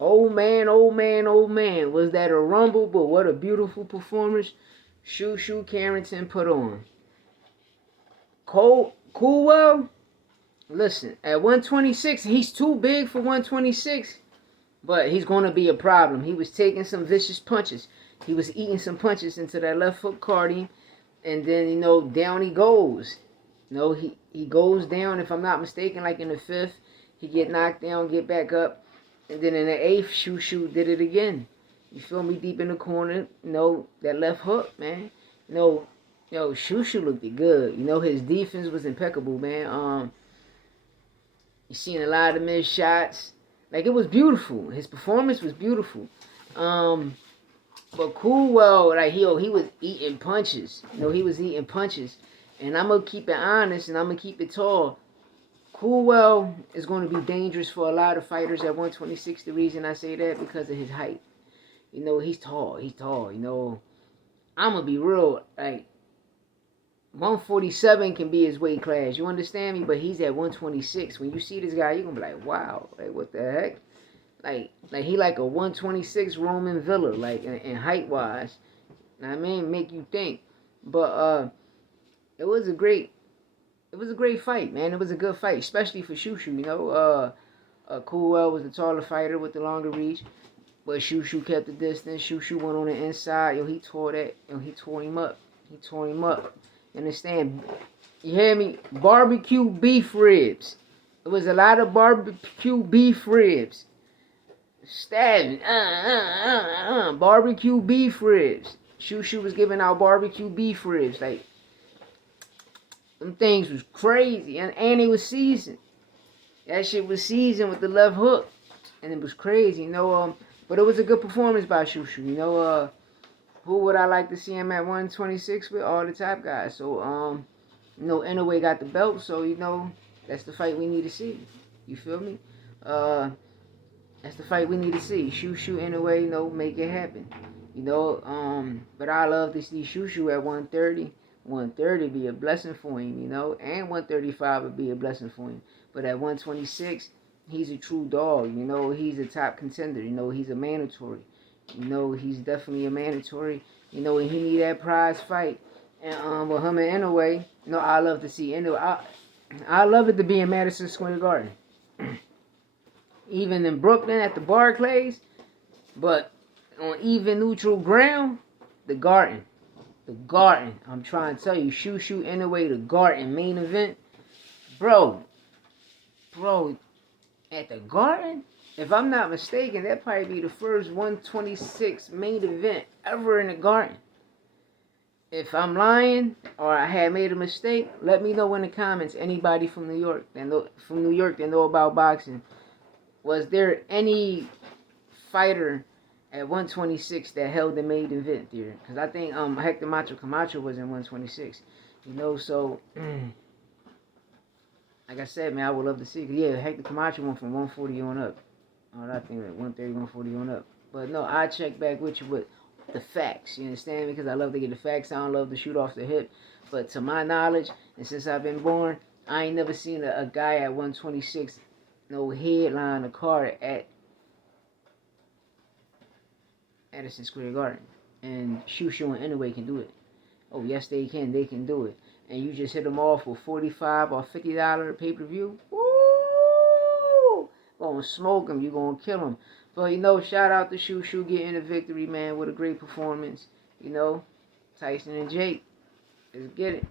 Oh man, oh man, oh man. Was that a rumble? But what a beautiful performance Shu Shu Carrington put on. Coolwell, listen, at 126, he's too big for 126, but he's going to be a problem. He was taking some vicious punches. He was eating some punches into that left hook Cardi, and then, down he goes. He goes down, if I'm not mistaken, like in the fifth. He get knocked down, get back up, and then in the eighth, Shu Shu did it again. You feel me? Deep in the corner, that left hook, man. Shu Shu looked good. His defense was impeccable, man. You seen a lot of missed shots. Like, it was beautiful. His performance was beautiful. But Coolwell, like, he was eating punches. He was eating punches. And I'm going to keep it honest and I'm going to keep it tall. Coolwell is going to be dangerous for a lot of fighters at 126. The reason I say that, because of his height. He's tall. He's tall. I'm going to be real. Like, 147 can be his weight class. You understand me? But he's at 126. When you see this guy, you're going to be like, wow. Like, what the heck? Like he like a 126 Roman Villa, like in height-wise. I mean, make you think. But, it was a great fight, man. It was a good fight, especially for Shu Shu. Coolwell was the taller fighter with the longer reach, but Shu Shu kept the distance. Shu Shu went on the inside. He tore that. He tore him up. Understand? You hear me? Barbecue beef ribs. It was a lot of barbecue beef ribs. Stabbing. Barbecue beef ribs. Shu Shu was giving out barbecue beef ribs. Like, them things was crazy, and it was seasoned. That shit was seasoned with the left hook, and it was crazy, But it was a good performance by Shu Shu. Who would I like to see him at 126 with? All the top guys. So, Inoue got the belt, so that's the fight we need to see. You feel me? That's the fight we need to see. Shu Shu Inoue, make it happen. But I love to see Shu Shu at 130. 130 be a blessing for him, and 135 would be a blessing for him. But at 126, he's a true dog, he's a top contender, he's a mandatory. He's definitely a mandatory, and he need that prize fight. And with him and Inoue, I love to see Inoue. I love it to be in Madison Square Garden. Even in Brooklyn at the Barclays, but on even neutral ground, the Garden. The Garden. I'm trying to tell you, Shu Shu Inoue, the Garden main event. Bro, at the Garden, if I'm not mistaken, that'd probably be the first 126 main event ever in the Garden. If I'm lying or I had made a mistake, let me know in the comments. Anybody from New York that know about boxing. Was there any fighter at 126 that held the main event there? Because I think Hector Macho Camacho was in 126. So like I said, man, I would love to see. Yeah, Hector Camacho went from 140 on up. I think 130, 140 on up. But no, I check back with you with the facts. You understand me? Because I love to get the facts. I don't love to shoot off the hip. But to my knowledge, and since I've been born, I ain't never seen a guy at 126 headline a card at Madison Square Garden. And Shu Shu and Inoue can do it. Oh, yes, they can. They can do it. And you just hit them off with $45 or $50 pay-per-view. Woo! Gonna smoke them. You gonna kill them. But, shout out to Shu Shu getting a victory, man, with a great performance. Tyson and Jake. Let's get it.